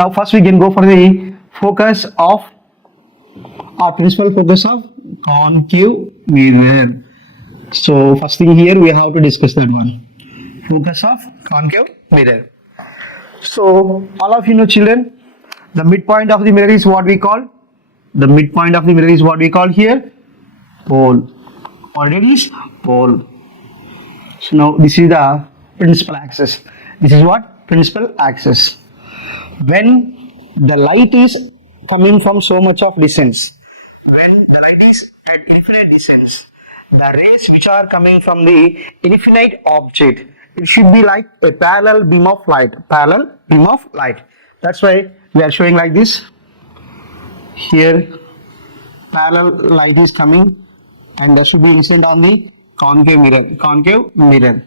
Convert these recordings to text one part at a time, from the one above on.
Now first we can go for the focus of our principal focus of concave mirror. So first thing here we have to discuss that one. Focus of concave mirror. So all of you know, children, the midpoint of the mirror is what we call? The midpoint of the mirror is what we call here? Pole. What it is? Pole. So now this is the principal axis. This is what? Principal axis. When the light is coming from so much of distance, when the light is at infinite distance, the rays which are coming from the infinite object, it should be like a parallel beam of light. Parallel beam of light. That's why we are showing like this. Here parallel light is coming and that should be incident on the concave mirror. Concave mirror.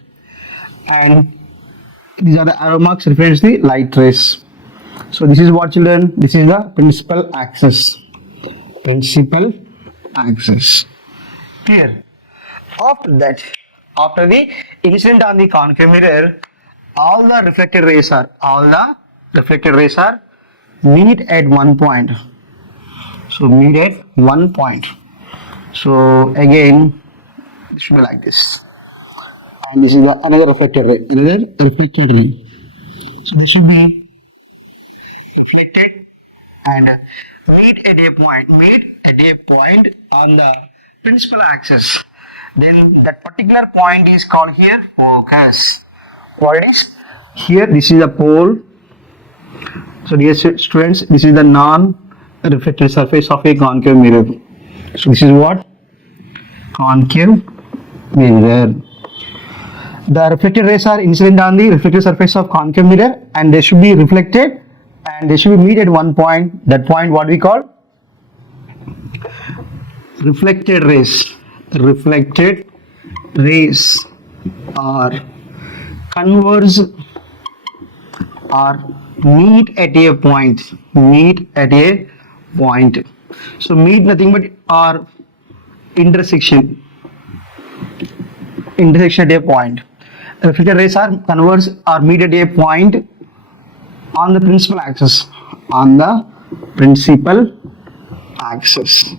And these are the arrow marks reference the light rays. So this is what, children? This is the principal axis. Principal axis. Clear? After that, after the incident on the concave mirror, all the reflected rays are meet at one point. So meet at one point. So again, it should be like this. And this is another reflected ray. Another reflected ray. So this should be reflected and meet at a point on the principal axis. Then that particular point is called here focus. What it is? Here this is the pole. So dear students, this is the non-reflected surface of a concave mirror. So this is what? Concave mirror. The reflected rays are incident on the reflected surface of concave mirror and they should be reflected and they should be meet at one point. That point what we call? Reflected rays. Reflected rays are converge or meet at a point. Meet at a point. So meet nothing but our intersection. Intersection at a point. Reflected rays are converge or meet at a point on the principal axis. On the principal axis.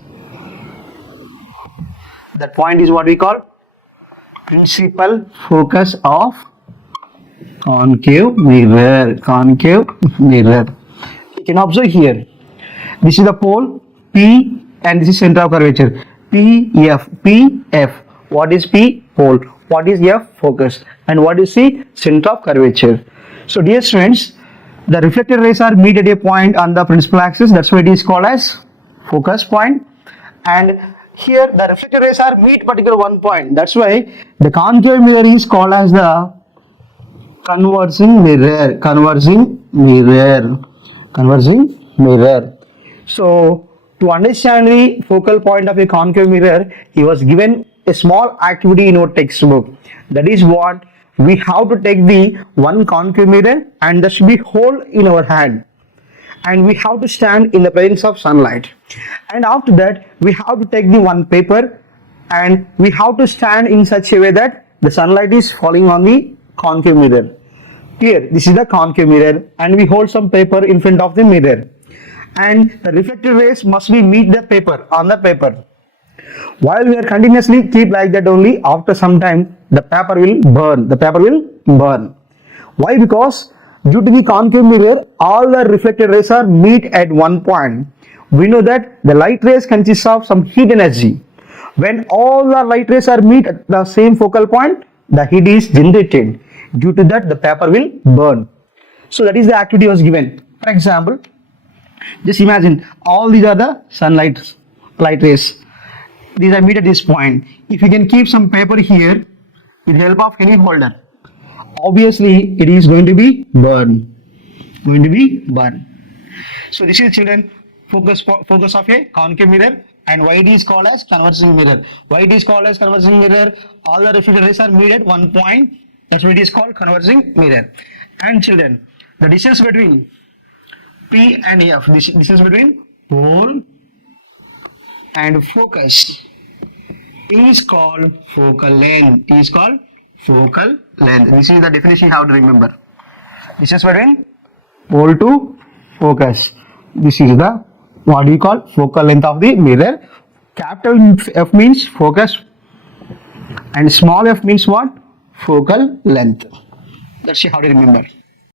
That point is what we call principal focus of concave mirror. Concave mirror. You can observe here. This is the pole P and this is center of curvature. PF. PF. What is P? Pole. What is F? Focus. And what is C? Center of curvature. So dear students, the reflected rays are meet at a point on the principal axis. That's why it is called as focus point. And here the reflected rays are meet particular one point. That's why the concave mirror is called as the converging mirror. Converging mirror. Converging mirror. So to understand the focal point of a concave mirror, he was given a small activity in our textbook. That is what we have to take the one concave mirror and there should be hole in our hand. And we have to stand in the presence of sunlight. And after that, we have to take the one paper and we have to stand in such a way that the sunlight is falling on the concave mirror. Here, this is the concave mirror and we hold some paper in front of the mirror. And the reflected rays must be meet the paper, on the paper. While we are continuously keep like that only, after some time, the paper will burn. The paper will burn. Why? Because due to the concave mirror, all the reflected rays are meet at one point. We know that the light rays consist of some heat energy. When all the light rays are meet at the same focal point, the heat is generated. Due to that, the paper will burn. So that is the activity was given. For example, just imagine all these are the sunlight light rays. These are meet at this point. If you can keep some paper here with the help of any holder, obviously it is going to be burned. So this is, children, focus of a concave mirror and why it is called as converging mirror. Why it is called as converging mirror? All the reflected rays are meet at one point. That's why it is called converging mirror. And children, the distance between P and F, distance between pole and focus is called focal length. Is called focal length. This is the definition you have to remember. Distance between pole to focus. This is the what we call focal length of the mirror. Capital F means focus and small f means what? Focal length. That's how to remember.